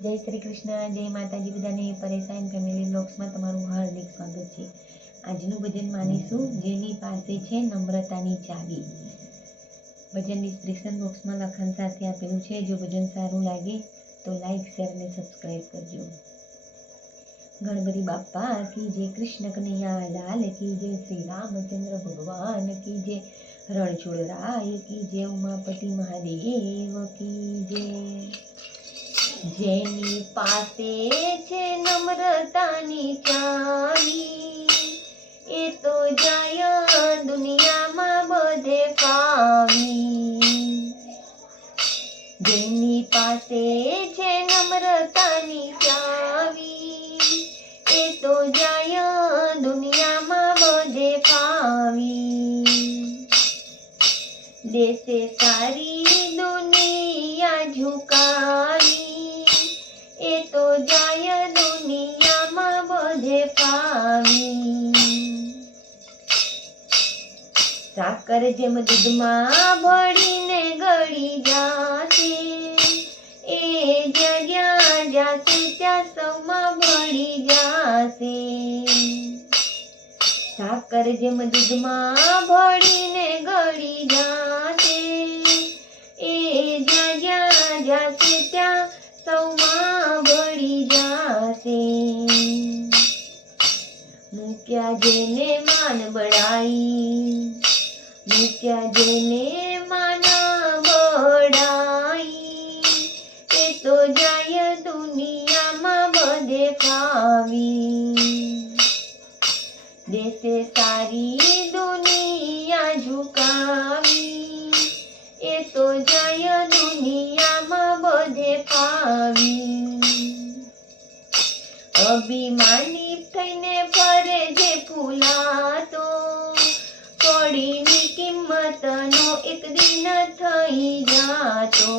જય શ્રી કૃષ્ણ, જય માતાજી બધાને. પરેશાન ફેમિલી બ્લોગ્સમાં તમારું હાર્દિક સ્વાગત છે. આજનું ભજન માનીશું, જેની પાસે છે નમ્રતાની ચાવી. ભજન ડિસ્ક્રિપ્શન બોક્સમાં લખાણ સાથે આપેલું છે. જો ભજન સારું લાગે તો લાઈક, શેર અને સબસ્ક્રાઈબ કરજો. ગણપતિ બાપ્પા કી જય, કૃષ્ણ કનૈયા લાલ કી જય, શ્રી રામચંદ્ર ભગવાન કી જય, રણછોડ રાય કી જય, ઉમાપતિ મહાદેવ કી જય. જેની પાસે છે નમ્રતાની ચાવી, એ તો જાય દુનિયામાં બધે પાવી. જેની પાસે છે નમ્રતાની ચાવી, એ તો જાય દુનિયામાં બધે પાવી. દેશે સારી દુનિયા ઝુકાવી, એ તો જાય દુનિયામાં બધે પાવી. સાકર જેમ દૂધમાં ભળીને ગળી જાશે, એ જ્યાં જાશે ત્યાં સૌમાં ભળી જાશે. સાકર જેમ દૂધમાં ભળીને ગળી જાશે, એ જ્યાં જાશે ત્યાં સૌમાં ભળી જાશે. મૂક્યા જેને માન બળાઈ, મૂક્યા જેને માન બળાઈ, એ તો જાય દુનિયામાં બધે ફાવી. દેશે સારી દુનિયા ઝુકાવી, એ તો જાય દુનિયામાં બધે ફાવી. અભિમાની થઈને ફરે જે ફૂલાતો, કડીની કિંમતનો એક દિન થઈ જાતો.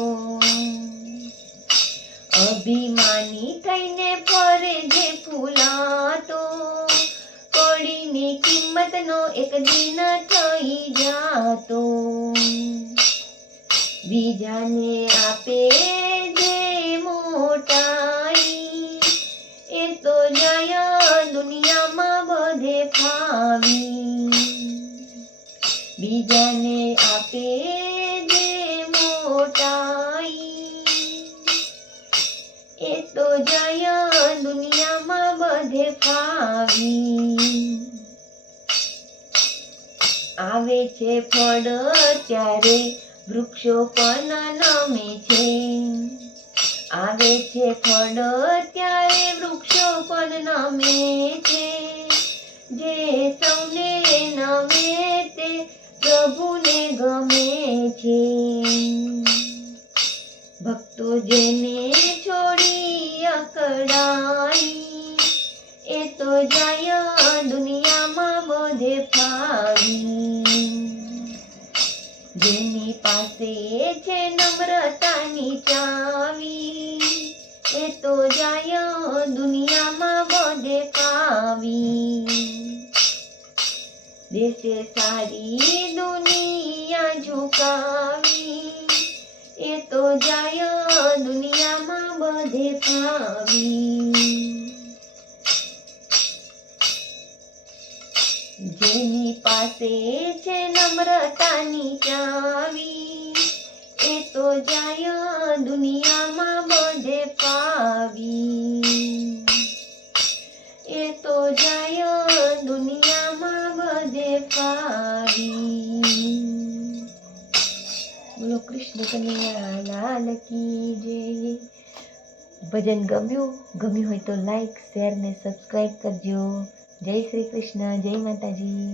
અભિમાની થઈને ફરે જે ફૂલાતો, કડીની કિંમતનો એક દિન થઈ જાતો. બીજાને આપે જે મોટાઈ, એ તો જાય દુનિયામાં બધે ફાવી. બીજાને આપે જે મોટાઈ, એ તો જાય દુનિયામાં બધે ફાવી. આવે છે ફળ ત્યારે વૃક્ષો પણ નમે છે, આવે છે ફળ ત્યારે વૃક્ષો પણ નમે છે. જે સૌને નમે તે પ્રભુને ગમે છે. ભક્તો જેને છોડી અકળાઈ, એ તો જાય દુનિયામાં બધે ફાવી. જેની પાસે છે નમ્રતાની ચાવી, એ તો જાય દુનિયામાં બધે ફાવી. દેશે સારી દુનિયા ઝુકાવી, એ તો જાય દુનિયામાં બધે ફાવી. જેની પાસે છે નમ્રતાની ચાવી, એ તો જાય દુનિયામાં બધે ફાવી. એ તો જાય દુનિયામાં બધે ફાવી. બોલો કૃષ્ણ કનૈયા લાલ કી જય. ભજન ગમ્યું હોય તો લાઈક, શેર ને સબસ્ક્રાઈબ કરજો. જય શ્રી કૃષ્ણ, જય માતાજી.